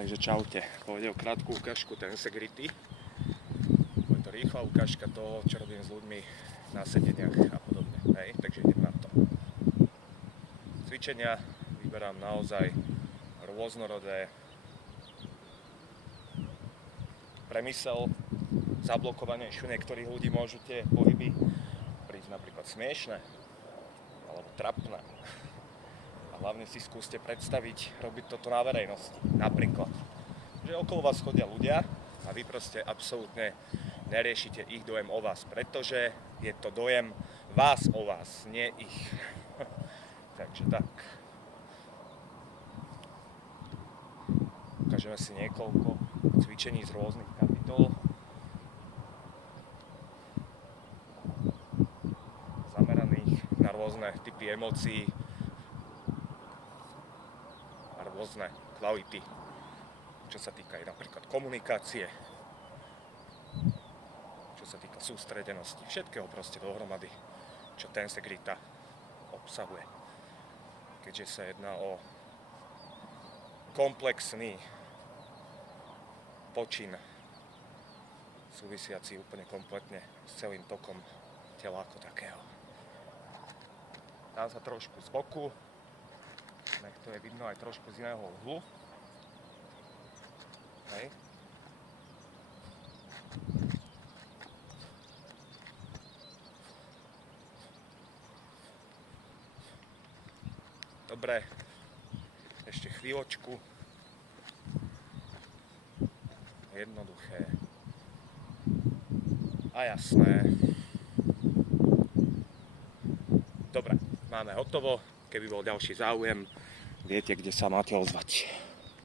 Takže čaute, pôjde o krátku ukážku tensegrity. Bude to rýchla ukážka toho, čo robím s ľuďmi na sedeniach a podobne. Hej, takže idem na to. Cvičenia vyberám naozaj rôznorodé. Premysel, zablokovanie niektorých ľudí môžu tie pohyby prísť napríklad smiešne alebo trapné. Hlavne si skúste predstaviť, robiť toto na verejnosti. Napríklad, že okolo vás chodia ľudia a vy proste absolútne neriešite ich dojem o vás, pretože je to dojem vás o vás, nie ich. Takže tak. Ukážeme si niekoľko cvičení z rôznych kapitol. Zameraných na rôzne typy emócií, rôzne kvality, čo sa týka aj napríklad komunikácie, čo sa týka sústredenosti, všetkého proste dohromady, čo tensegrita obsahuje. Keďže sa jedná o komplexný počin, súvisiaci úplne kompletne s celým tokom tela ako takého. Dám sa trošku z boku, nech to je vidno aj trošku z iného uhlu. Hej. Dobre, ešte chvíľočku. Jednoduché a jasné. Dobre, máme hotovo. Keby bol ďalší záujem, viete, kde sa máte ozvať.